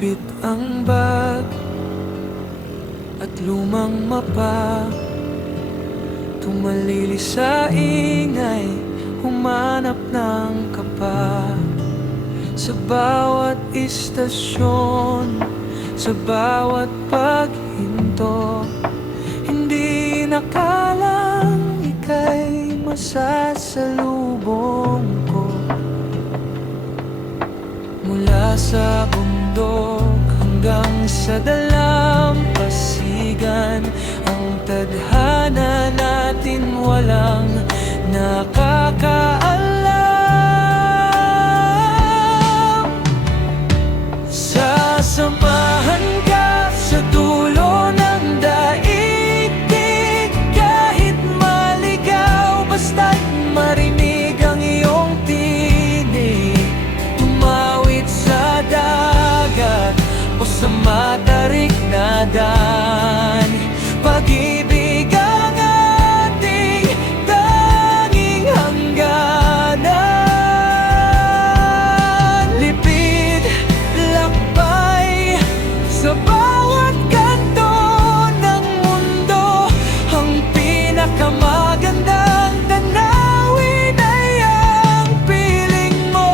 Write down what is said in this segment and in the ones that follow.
Bitbit ang bag at lumang mapa, tumalili sa ingay, humanap ng kapa. Sa bawat istasyon, sa bawat paghinto, hindi nakalang ika'y masasalubong ko. Mula sa bundok hanggang sa dalampasigan, ang tadhana natin walang nakakaalam. Sasamahan ka sa dulo ng daigdig, kahit maligaw, basta't marinig ang iyong tinig. Tumawid sa dagat o sa matarik na daan, pag-ibig ang ating tanging hangganan. Lipid, lakbay, sa bawat kanto ng mundo, ang pinakamagandang tanawin ay ang piling mo.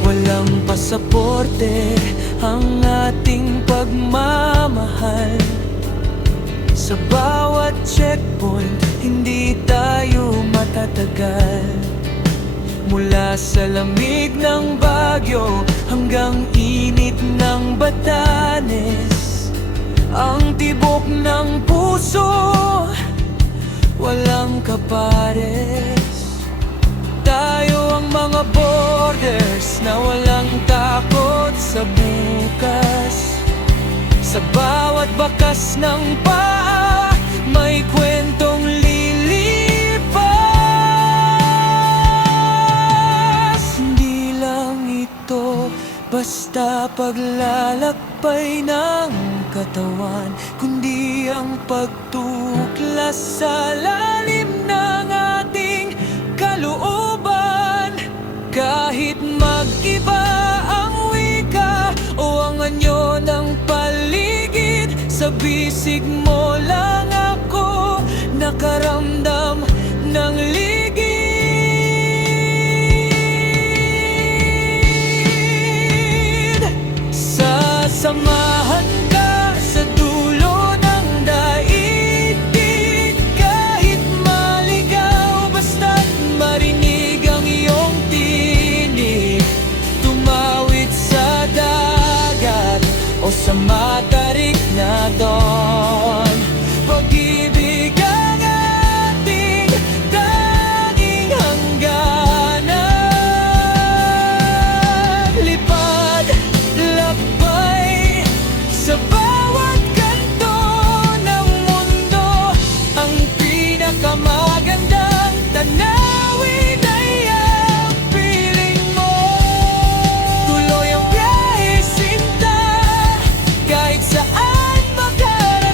Walang pasaporte ang ating pagmamahal. Sa bawat checkpoint, hindi tayo matatagal. Mula sa lamig ng Baguio hanggang init ng Batanes, ang tibok ng puso, walang kapares. Tayo ang mga borders na walang takot sa bukas. Sa bawat bakas ng paa, may kwentong lilipas. Hindi lang ito basta paglalakbay ng katawan, kundi ang pagtuklas sa lalim ng ating kalooban. Kahit mag-iba ang wika o ang anyo ng paligid, sa bisig mo lang ako nakaramdam ng ligid. Sasamahan ka sa dulo ng daigdig, kahit maligaw, basta't marinig ang iyong tinig. Tumawid sa dagat o sa matarik na dawn, pag-ibig ang ating tanging hangganan. Lipad, lakbay, sa bawat kanto ng mundo, ang pinakamagandang tanawin ay ang piling mo. Tuloy ang biyahe, sinta, kahit saan magharap.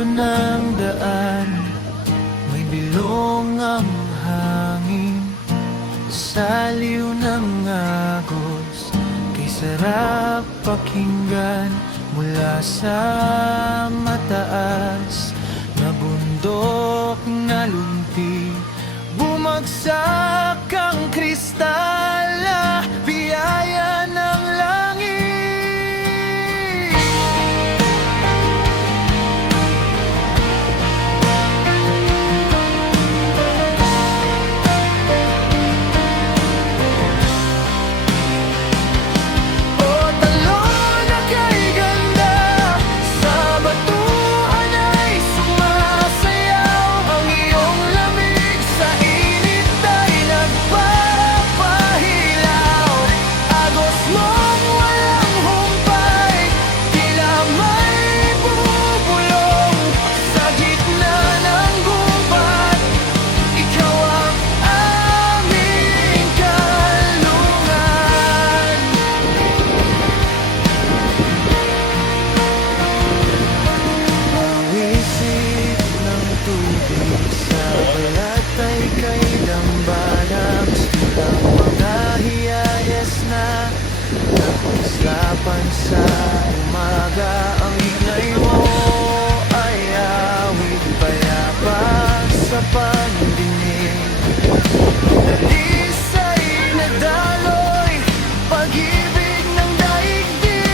dulo ng daan, may bilong ang hangin. Saliw ng agos, kay sarap pakinggan. Mula sa mataas na bundok na lumpi, bumagsak ang kristal na biyaya ng langit. Lapan sa umaga, ang ingay mo ay awit payapa sa pandinig. Dalisay na daloy, pag-ibig ng daigdig.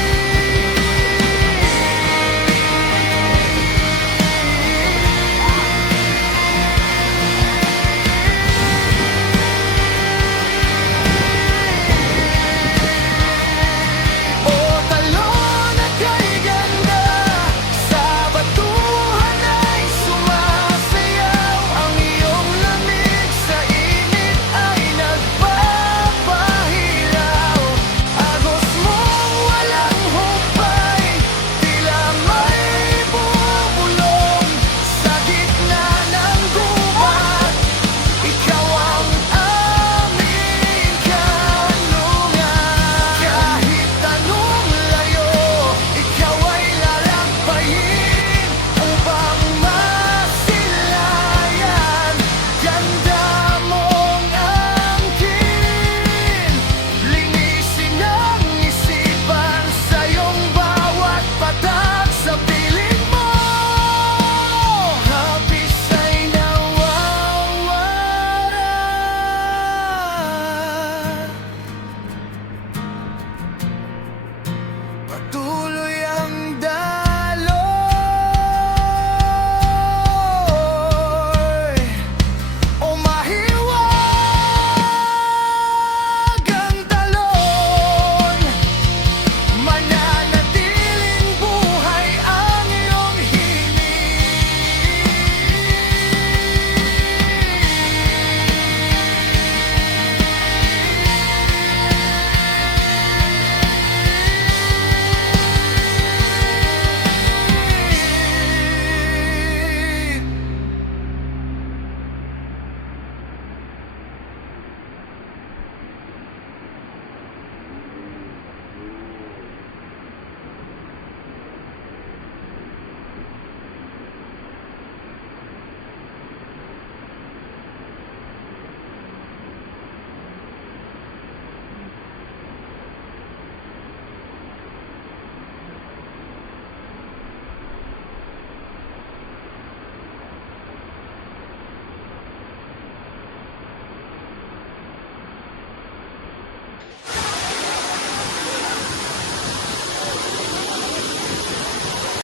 Patuloy ang daloy, umahiwag ang talon, mananatiling buhay ang iyong hiling.